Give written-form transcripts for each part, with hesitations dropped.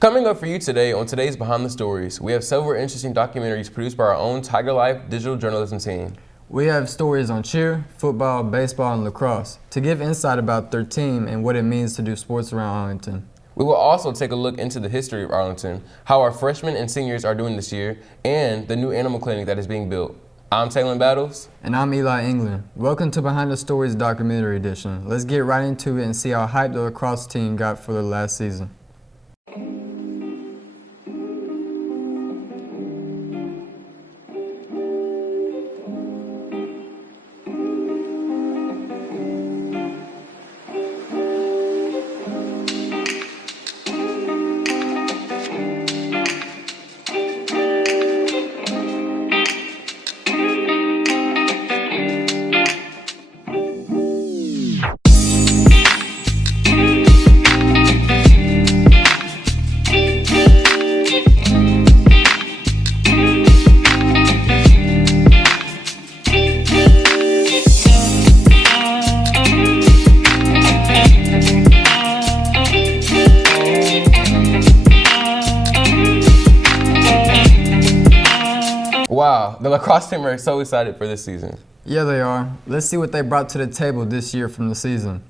Coming up for you today on today's Behind the Stories, we have several interesting documentaries produced by our own Tiger Life digital journalism team. We have stories on cheer, football, baseball, and lacrosse to give insight about their team and what it means to do sports around Arlington. We will also take a look into the history of Arlington, how our freshmen and seniors are doing this year, and the new animal clinic that is being built. I'm Taylor Battles. And I'm Eli England. Welcome to Behind the Stories documentary edition. Let's get right into it and see how hyped the lacrosse team got for their last season. Wow, the lacrosse team are so excited for this season. Yeah, they are. Let's see what they brought to the table this year from the season.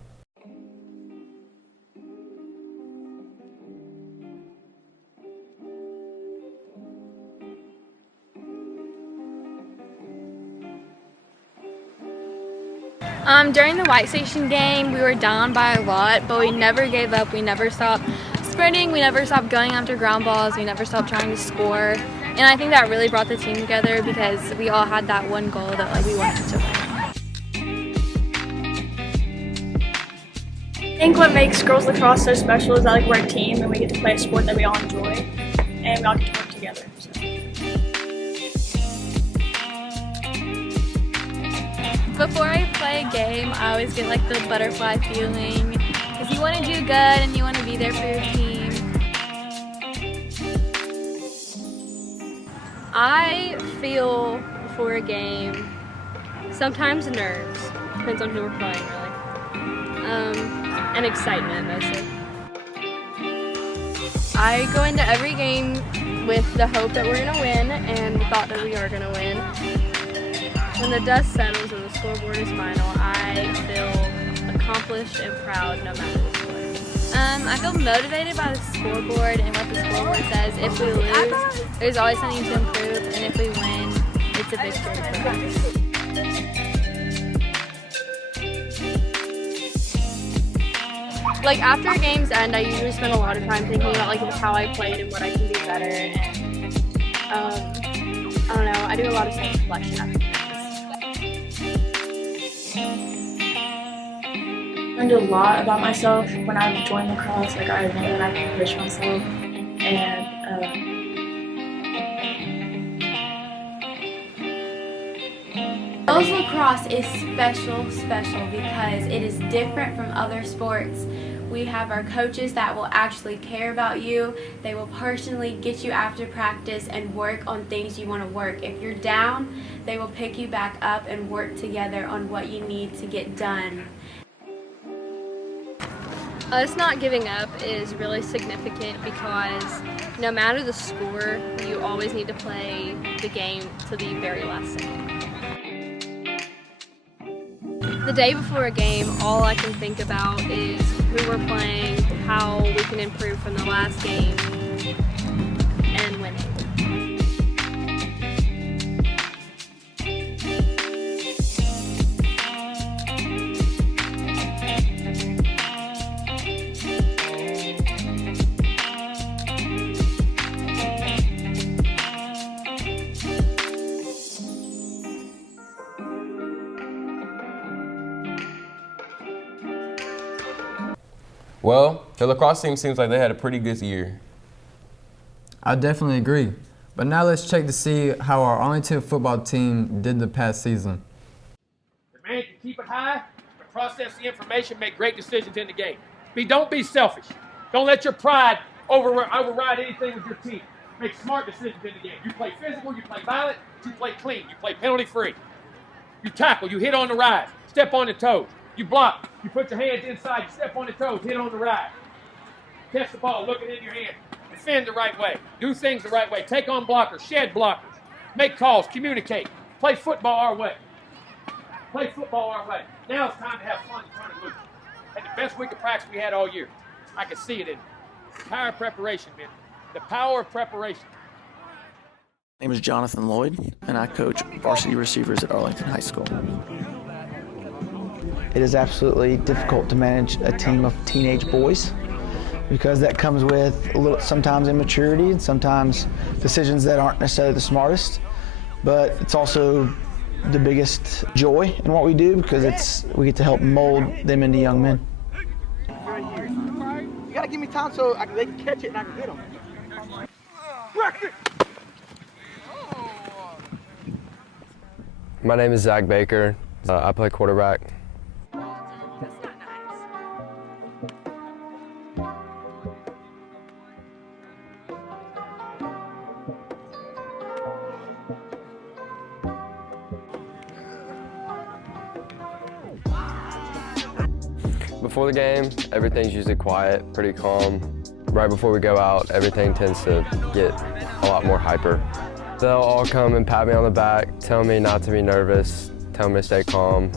During the White Station game, we were down by a lot, but we never gave up. We never stopped sprinting. We never stopped going after ground balls. We never stopped trying to score. And I think that really brought the team together because we all had that one goal that we wanted to win. I think what makes girls lacrosse so special is that we're a team and we get to play a sport that we all enjoy and we all get to work together. So. Before I play a game, I always get the butterfly feeling because you want to do good and you want to be there for your team. I feel before a game sometimes nerves, depends on who we're playing really, and excitement mostly. I go into every game with the hope that we're going to win and the thought that we are going to win. When the dust settles and the scoreboard is final, I feel accomplished and proud no matter the score. I feel motivated by the scoreboard and what the scoreboard says. If we lose, there's always something to improve, and if we win, it's a victory for us. After games end, I usually spend a lot of time thinking about how I played and what I can do better, and I don't know, I do a lot of self-reflection after games. I learned a lot about myself when I joined lacrosse. I learned that I can push myself, and Girls lacrosse is special because it is different from other sports. We have our coaches that will actually care about you. They will personally get you after practice and work on things you want to work. If you're down, they will pick you back up and work together on what you need to get done. Us not giving up is really significant because no matter the score, you always need to play the game to the very last second. The day before a game, all I can think about is who we're playing, how we can improve from the last game, and winning. Well, the lacrosse team seems like they had a pretty good year. I definitely agree. But now let's check to see how our Arlington football team did the past season. The man can keep it high, but process the information, make great decisions in the game. Don't be selfish. Don't let your pride override anything with your team. Make smart decisions in the game. You play physical, you play violent, you play clean, you play penalty-free. You tackle, you hit on the rise, step on the toes. You block, you put your hands inside, you step on the toes, hit on the rise. Catch the ball, look it in your hand. Defend the right way. Do things the right way. Take on blockers, shed blockers. Make calls, communicate. Play football our way. Play football our way. Now it's time to have fun and turn it loose. Had the best week of practice we had all year. I could see it in the power of preparation, man. The power of preparation. My name is Jonathan Lloyd, and I coach varsity receivers at Arlington High School. It is absolutely difficult to manage a team of teenage boys because that comes with a little, sometimes immaturity and sometimes decisions that aren't necessarily the smartest. But it's also the biggest joy in what we do because we get to help mold them into young men. You gotta give me time so they can catch it and I can hit them. My name is Zach Baker. I play quarterback. Before the game, everything's usually quiet, pretty calm. Right before we go out, everything tends to get a lot more hyper. They'll all come and pat me on the back, tell me not to be nervous, tell me to stay calm,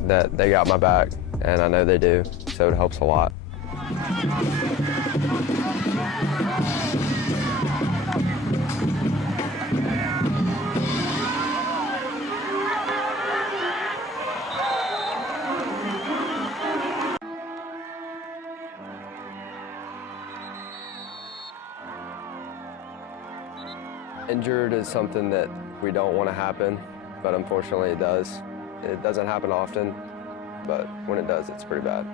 that they got my back, and I know they do, so it helps a lot. Injured is something that we don't want to happen, but unfortunately it does. It doesn't happen often, but when it does, it's pretty bad.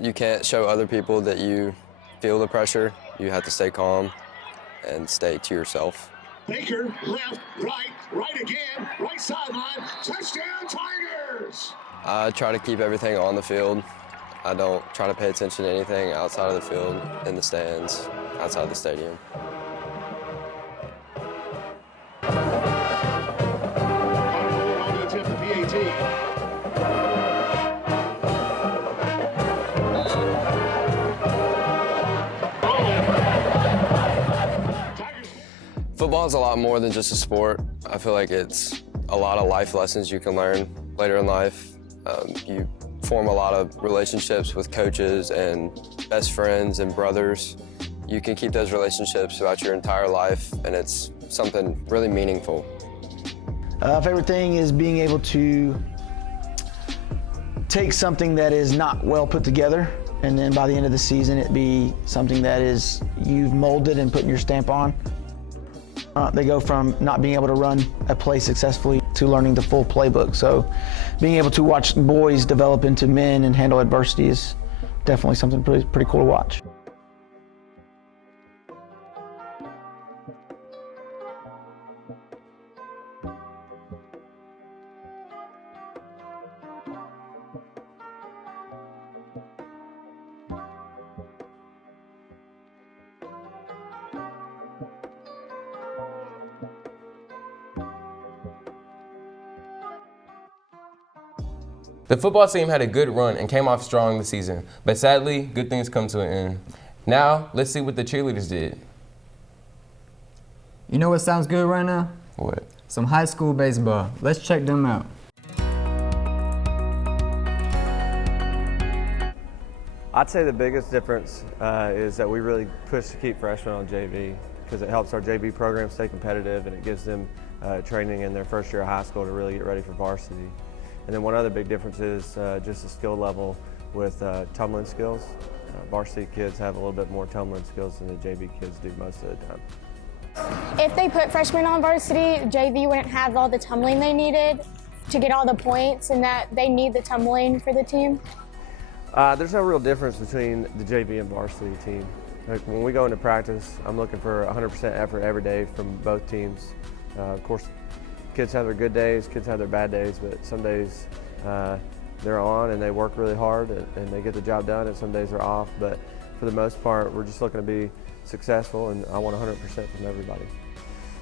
You can't show other people that you feel the pressure. You have to stay calm and stay to yourself. Baker, left, right again, right sideline, touchdown Tigers! I try to keep everything on the field. I don't try to pay attention to anything outside of the field, in the stands, outside the stadium. On to attempt the PAT. Football is a lot more than just a sport. I feel like it's a lot of life lessons you can learn later in life. You form a lot of relationships with coaches and best friends and brothers. You can keep those relationships throughout your entire life, and it's something really meaningful. Favorite thing is being able to take something that is not well put together, and then by the end of the season, it be something that is you've molded and putting your stamp on. They go from not being able to run a play successfully to learning the full playbook. So being able to watch boys develop into men and handle adversity is definitely something pretty cool to watch. The football team had a good run and came off strong this season, but sadly, good things come to an end. Now, let's see what the cheerleaders did. You know what sounds good right now? What? Some high school baseball. Let's check them out. I'd say the biggest difference is that we really push to keep freshmen on JV because it helps our JV program stay competitive and it gives them training in their first year of high school to really get ready for varsity. And then one other big difference is just the skill level with tumbling skills. Varsity kids have a little bit more tumbling skills than the JV kids do most of the time. If they put freshmen on varsity, JV wouldn't have all the tumbling they needed to get all the points, and that they need the tumbling for the team. There's no real difference between the JV and varsity team. Like when we go into practice, I'm looking for 100% effort every day from both teams. Of course, kids have their good days, kids have their bad days, but some days they're on and they work really hard and they get the job done, and some days they're off. But for the most part, we're just looking to be successful, and I want 100% from everybody.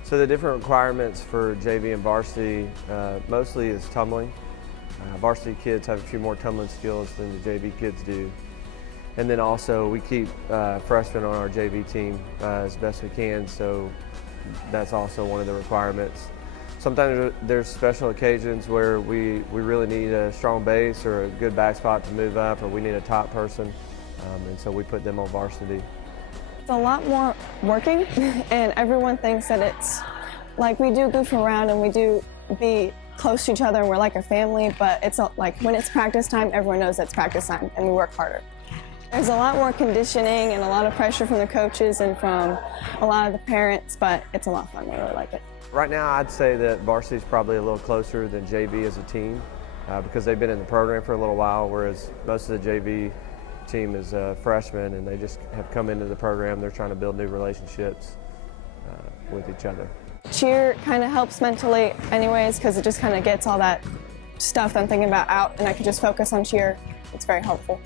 So the different requirements for JV and varsity mostly is tumbling. Varsity kids have a few more tumbling skills than the JV kids do. And then also we keep freshmen on our JV team as best we can, so that's also one of the requirements. Sometimes there's special occasions where we really need a strong base or a good back spot to move up, or we need a top person, and so we put them on varsity. It's a lot more working, and everyone thinks that it's like we do goof around and we do be close to each other and we're like a family, but it's like when it's practice time, everyone knows it's practice time and we work harder. There's a lot more conditioning and a lot of pressure from the coaches and from a lot of the parents, but it's a lot of fun. We really like it. Right now, I'd say that varsity is probably a little closer than JV as a team because they've been in the program for a little while, whereas most of the JV team is freshmen and they just have come into the program. They're trying to build new relationships with each other. Cheer kind of helps mentally anyways because it just kind of gets all that stuff that I'm thinking about out, and I can just focus on cheer. It's very helpful.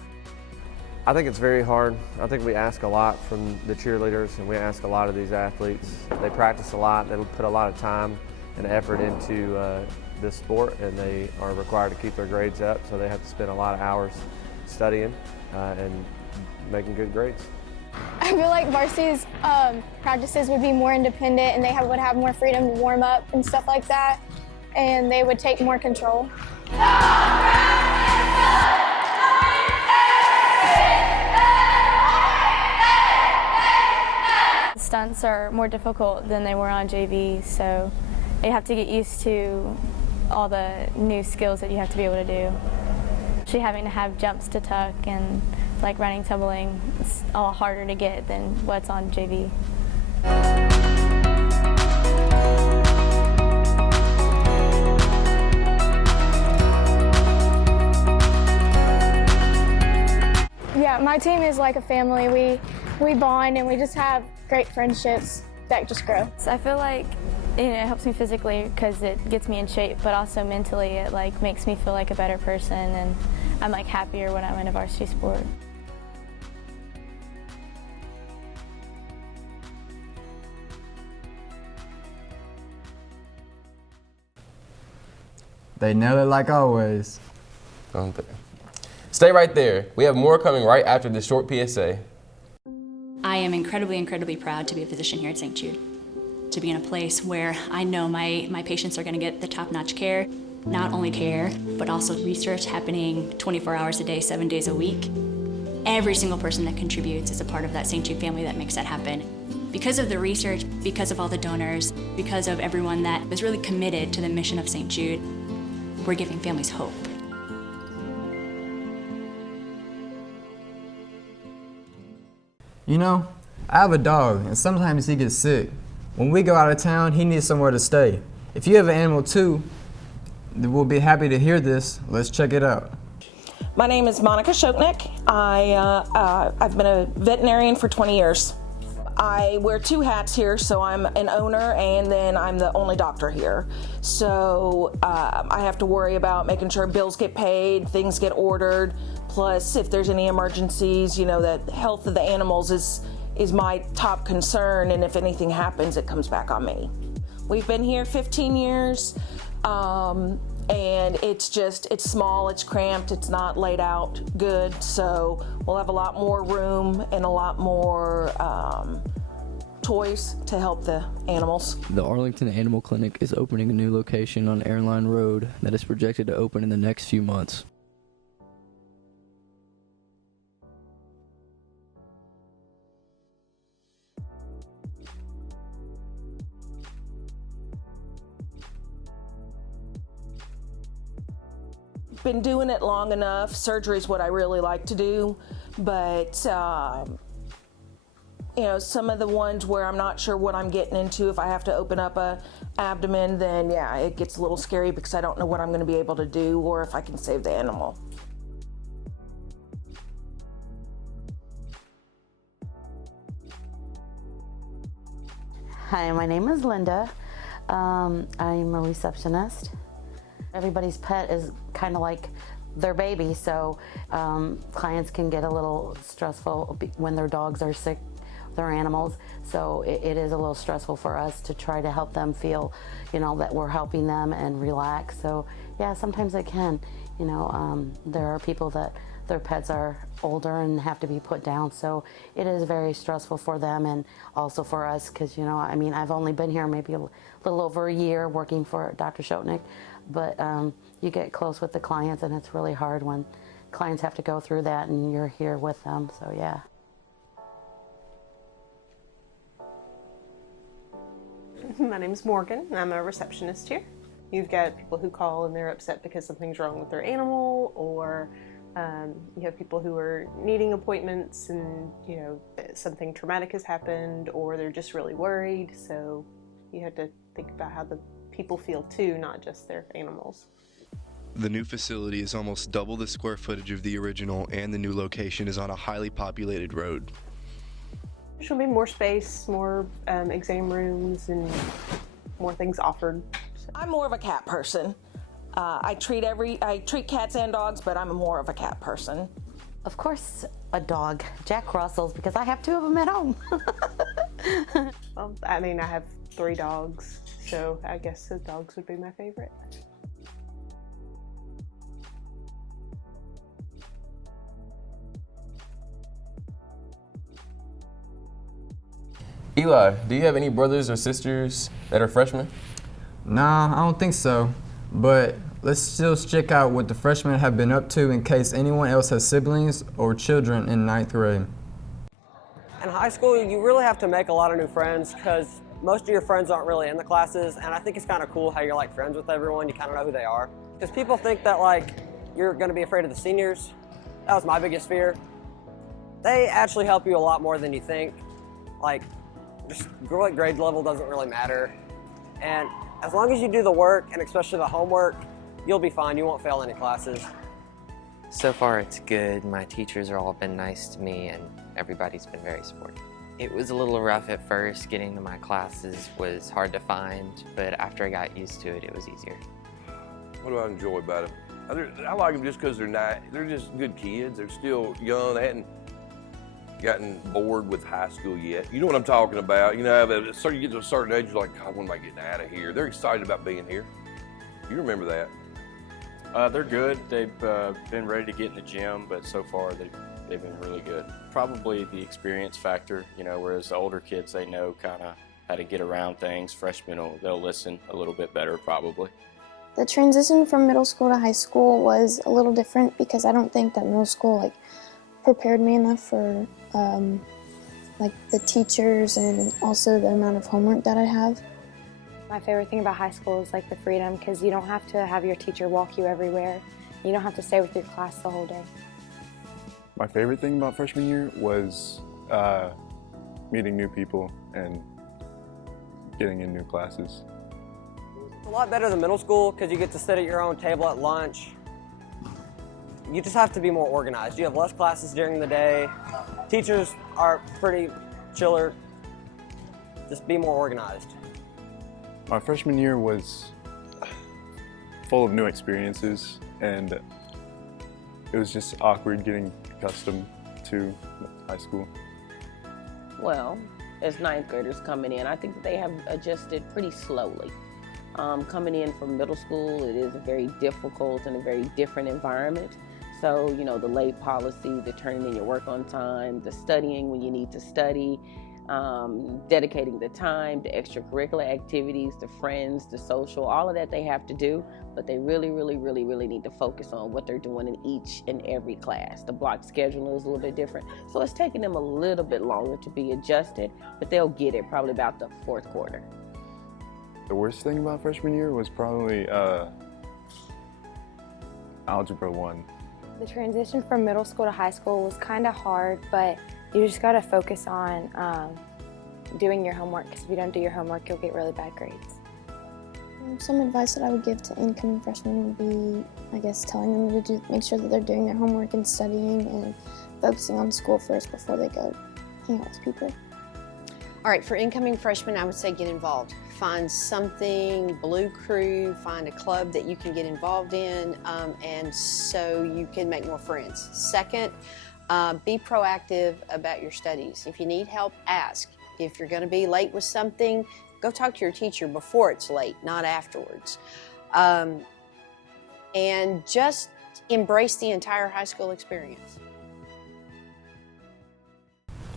I think it's very hard. I think we ask a lot from the cheerleaders, and we ask a lot of these athletes. They practice a lot. They put a lot of time and effort into this sport, and they are required to keep their grades up, so they have to spend a lot of hours studying and making good grades. I feel like varsity's practices would be more independent, and they would have more freedom to warm up and stuff like that, and they would take more control. Stunts are more difficult than they were on JV, so you have to get used to all the new skills that you have to be able to do. Actually having to have jumps to tuck and like running, tumbling, it's a lot harder to get than what's on JV. Yeah, my team is like a family. We bond and we just have great friendships that just grow. So I feel like it helps me physically because it gets me in shape, but also mentally it like makes me feel like a better person, and I'm like happier when I'm in a varsity sport. They nail it like always. Stay right there. We have more coming right after this short PSA. I am incredibly proud to be a physician here at St. Jude, to be in a place where I know my patients are going to get the top-notch care, not only care, but also research happening 24 hours a day, 7 days a week. Every single person that contributes is a part of that St. Jude family that makes that happen. Because of the research, because of all the donors, because of everyone that is really committed to the mission of St. Jude, we're giving families hope. You know, I have a dog, and sometimes he gets sick. When we go out of town, he needs somewhere to stay. If you have an animal too, we'll be happy to hear this. Let's check it out. My name is Monica Shoknek. I've been a veterinarian for 20 years. I wear two hats here, so I'm an owner and then I'm the only doctor here. So I have to worry about making sure bills get paid, things get ordered, plus if there's any emergencies, you know, the health of the animals is my top concern, and if anything happens, it comes back on me. We've been here 15 years, and it's small, it's cramped, it's not laid out good, so we'll have a lot more room and a lot more toys to help the animals. The Arlington Animal Clinic is opening a new location on Airline Road that is projected to open in the next few months. been doing it long enough. Surgery is what I really like to do, but you know, some of the ones where I'm not sure what I'm getting into, if I have to open up a abdomen, then yeah, it gets a little scary because I don't know what I'm going to be able to do or if I can save the animal. Hi, my name is Linda. I'm a receptionist. Everybody's pet is kind of like their baby, so clients can get a little stressful when their dogs are sick, their animals. So it is a little stressful for us to try to help them feel, you know, that we're helping them and relax. So yeah, sometimes it can. You know, there are people that their pets are older and have to be put down, so it is very stressful for them and also for us, because, you know, I mean, I've only been here maybe a little over a year working for Dr. Shotnick, but you get close with the clients and it's really hard when clients have to go through that and you're here with them, so yeah. My name's Morgan, and I'm a receptionist here. You've got people who call and they're upset because something's wrong with their animal, or you have people who are needing appointments and, you know, something traumatic has happened, or they're just really worried. So you have to think about how the people feel too, not just their animals. The new facility is almost double the square footage of the original, and the new location is on a highly populated road. There should be more space, more exam rooms, and more things offered. I'm more of a cat person. I treat cats and dogs, but I'm more of a cat person. Of course, a dog, Jack Russell's, because I have 2 of them at home. Well, I mean, I have 3 dogs, so I guess the dogs would be my favorite. Eli, do you have any brothers or sisters that are freshmen? Nah, I don't think so. But let's still check out what the freshmen have been up to in case anyone else has siblings or children in 9th grade. In high school, you really have to make a lot of new friends because most of your friends aren't really in the classes, and I think it's kind of cool how you're like friends with everyone. You kind of know who they are. Because people think that like you're going to be afraid of the seniors. That was my biggest fear. They actually help you a lot more than you think. Like, just grade level doesn't really matter. And as long as you do the work, and especially the homework, you'll be fine. You won't fail any classes. So far it's good. My teachers have all been nice to me and everybody's been very supportive. It was a little rough at first. Getting to my classes was hard to find, but after I got used to it, it was easier. What do I enjoy about them? I like them just because they're just good kids. They're still young. They hadn't gotten bored with high school yet. You know what I'm talking about. You know, you get to a certain age, you're like, God, when am I getting out of here? They're excited about being here. You remember that. They're good. They've been ready to get in the gym, but so far they've been really good. Probably the experience factor, you know, whereas the older kids, they know kind of how to get around things. Freshmen, they'll listen a little bit better probably. The transition from middle school to high school was a little different because I don't think that middle school prepared me enough for the teachers and also the amount of homework that I have. My favorite thing about high school is the freedom, because you don't have to have your teacher walk you everywhere. You don't have to stay with your class the whole day. My favorite thing about freshman year was meeting new people and getting in new classes. It's a lot better than middle school because you get to sit at your own table at lunch. You just have to be more organized. You have less classes during the day. Teachers are pretty chiller. Just be more organized. My freshman year was full of new experiences, and it was just awkward getting accustomed to high school. Well, as 9th graders coming in, I think that they have adjusted pretty slowly. Coming in from middle school, it is a very difficult and a very different environment. So, you know, the late policy, the turning in your work on time, the studying when you need to study, dedicating the time, the extracurricular activities, the friends, the social, all of that they have to do, but they really, really, really, really need to focus on what they're doing in each and every class. The block schedule is a little bit different, so it's taking them a little bit longer to be adjusted, but they'll get it probably about the 4th quarter. The worst thing about freshman year was probably Algebra 1. The transition from middle school to high school was kind of hard, but you just got to focus on doing your homework, because if you don't do your homework, you'll get really bad grades. Some advice that I would give to incoming freshmen would be, I guess, telling them to make sure that they're doing their homework and studying and focusing on school first before they go hang out with people. All right, for incoming freshmen, I would say get involved. Find something, Blue Crew, find a club that you can get involved in, and so you can make more friends. Second, be proactive about your studies. If you need help, ask. If you're going to be late with something, go talk to your teacher before it's late, not afterwards. And just embrace the entire high school experience.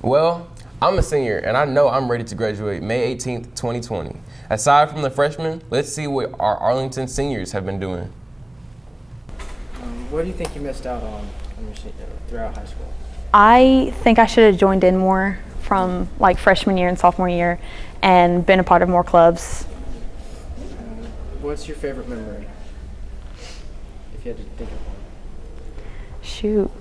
Well, I'm a senior, and I know I'm ready to graduate May 18th, 2020. Aside from the freshmen, let's see what our Arlington seniors have been doing. What do you think you missed out on throughout high school? I think I should have joined in more from like freshman year and sophomore year and been a part of more clubs. What's your favorite memory, if you had to think of one? Shoot.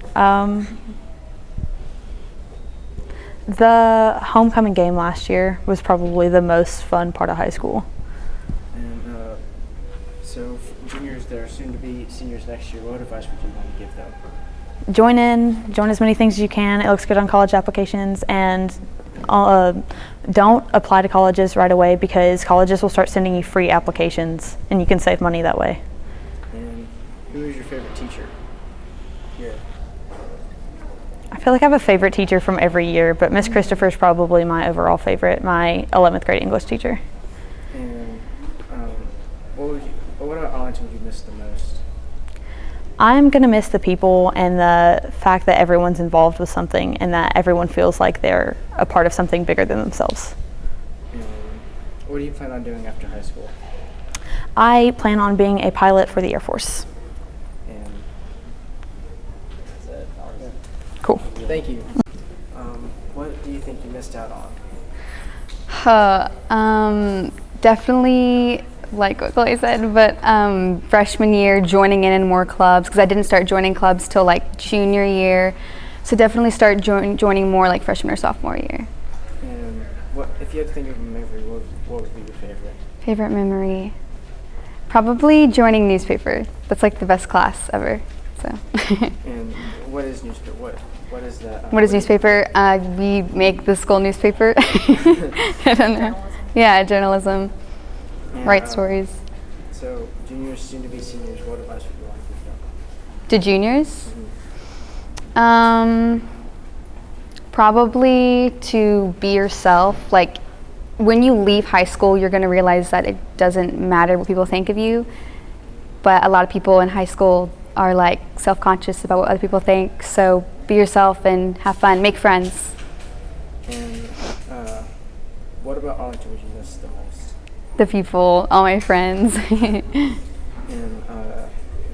The homecoming game last year was probably the most fun part of high school. And so juniors that are soon to be seniors next year, what advice would you want to give them? Join as many things as you can. It looks good on college applications, and don't apply to colleges right away, because colleges will start sending you free applications and you can save money that way. And who is your favorite teacher here? I feel like I have a favorite teacher from every year, but Miss Christopher is probably my overall favorite, my 11th grade English teacher. And what about Arlington would you miss the most? I'm going to miss the people and the fact that everyone's involved with something and that everyone feels like they're a part of something bigger than themselves. And what do you plan on doing after high school? I plan on being a pilot for the Air Force. And that's it. Cool. Thank you. What do you think you missed out on? Definitely, like what Chloe said, but freshman year, joining in more clubs, because I didn't start joining clubs till like junior year. So definitely start joining more like freshman or sophomore year. And what, if you had to think of a memory, what would be your favorite? Favorite memory? Probably joining newspaper. That's like the best class ever. So. And what is newspaper? What is that? What is newspaper? We make the school newspaper. I don't know. Yeah, journalism. And, write stories. So juniors, soon to be seniors, what advice would you like to give them? To juniors? Probably to be yourself. Like, when you leave high school, you're going to realize that it doesn't matter what people think of you. But a lot of people in high school are like self-conscious about what other people think. So be yourself and have fun, make friends. And what about Arlington would you miss the most? The people, all my friends. And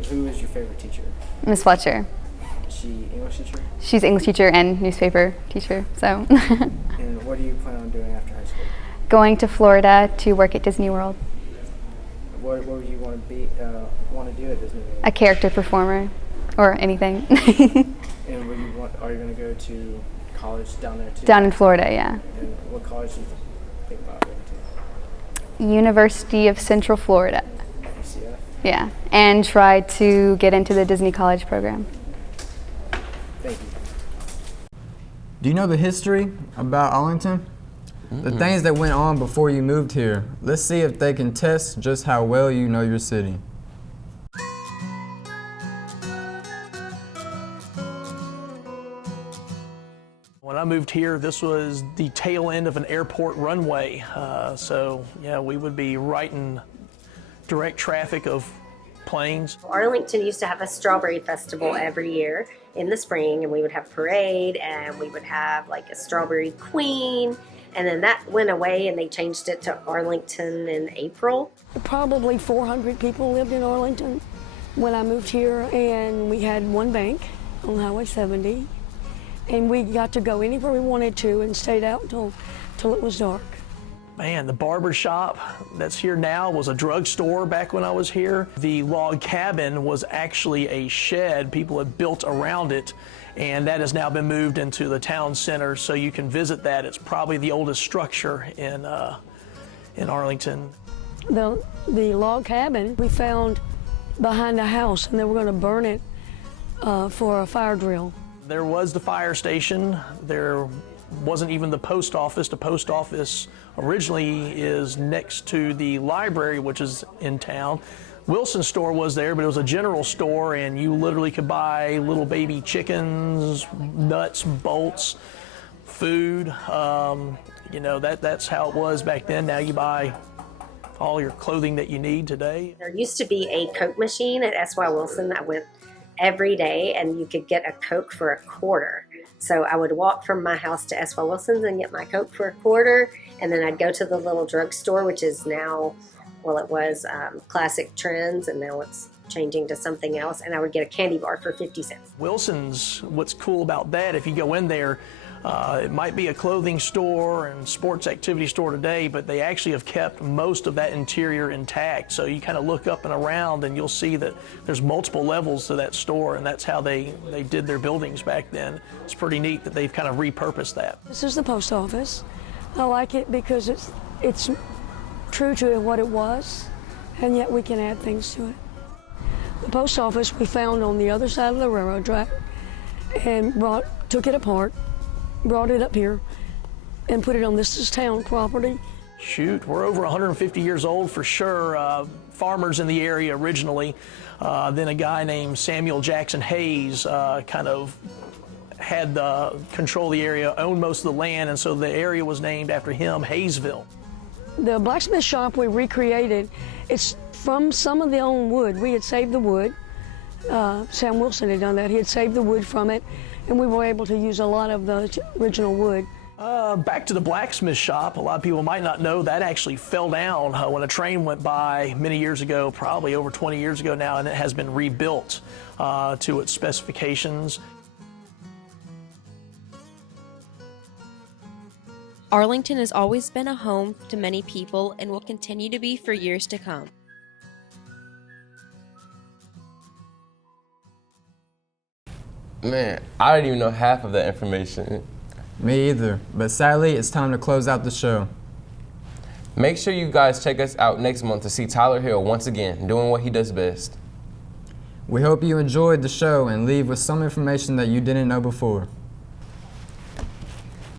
who is your favorite teacher? Miss Fletcher. Is she English teacher? She's English teacher and newspaper teacher, so. And what do you plan on doing after high school? Going to Florida to work at Disney World. What would you want to do at Disney World? A character performer, or anything. And are you going to go to college down there too? Down in Florida, yeah. And what college do you think about going to? University of Central Florida. UCF? Yeah, and try to get into the Disney College program. Thank you. Do you know the history about Arlington? The things that went on before you moved here. Let's see if they can test just how well you know your city. When I moved here, this was the tail end of an airport runway. So yeah, we would be right in direct traffic of planes. Arlington used to have a strawberry festival every year in the spring, and we would have parade, and we would have like a strawberry queen. And then that went away and they changed it to Arlington in April. Probably 400 people lived in Arlington when I moved here, and we had one bank on Highway 70. And we got to go anywhere we wanted to and stayed out till it was dark. Man, the barber shop that's here now was a drugstore back when I was here. The log cabin was actually a shed people had built around it, and that has now been moved into the town center, so you can visit that. It's probably the oldest structure in Arlington. The log cabin we found behind a house, and they were going to burn it for a fire drill. There was the fire station. There wasn't even the post office. The post office originally is next to the library, which is in town. Wilson's store was there, but it was a general store, and you literally could buy little baby chickens, nuts, bolts, food. You know, that's how it was back then. Now you buy all your clothing that you need today. There used to be a Coke machine at S.Y. Wilson that went every day, and you could get a Coke for $0.25. So I would walk from my house to S.Y. Wilson's and get my Coke for $0.25, and then I'd go to the little drugstore, which is now, well, it was Classic Trends, and now it's changing to something else, and I would get a candy bar for 50 cents. Wilson's, what's cool about that, if you go in there, it might be a clothing store and sports activity store today, but they actually have kept most of that interior intact. So you kind of look up and around and you'll see that there's multiple levels to that store, and that's how they did their buildings back then. It's pretty neat that they've kind of repurposed that. This is the post office. I like it because it's true to what it was, and yet we can add things to it. The post office we found on the other side of the railroad track and took it apart, brought it up here, and put it on this is town property. Shoot, we're over 150 years old for sure. Farmers in the area originally. Then a guy named Samuel Jackson Hayes kind of had control of the area, owned most of the land, and so the area was named after him, Hayesville. The blacksmith shop we recreated, it's from some of the old wood. We had saved the wood. Sam Wilson had done that. He had saved the wood from it, and we were able to use a lot of the original wood. Back to the blacksmith shop, a lot of people might not know that actually fell down when a train went by many years ago, probably over 20 years ago now, and it has been rebuilt to its specifications. Arlington has always been a home to many people and will continue to be for years to come. Man, I didn't even know half of that information. Me either, but sadly, it's time to close out the show. Make sure you guys check us out next month to see Tyler Hill once again doing what he does best. We hope you enjoyed the show and leave with some information that you didn't know before.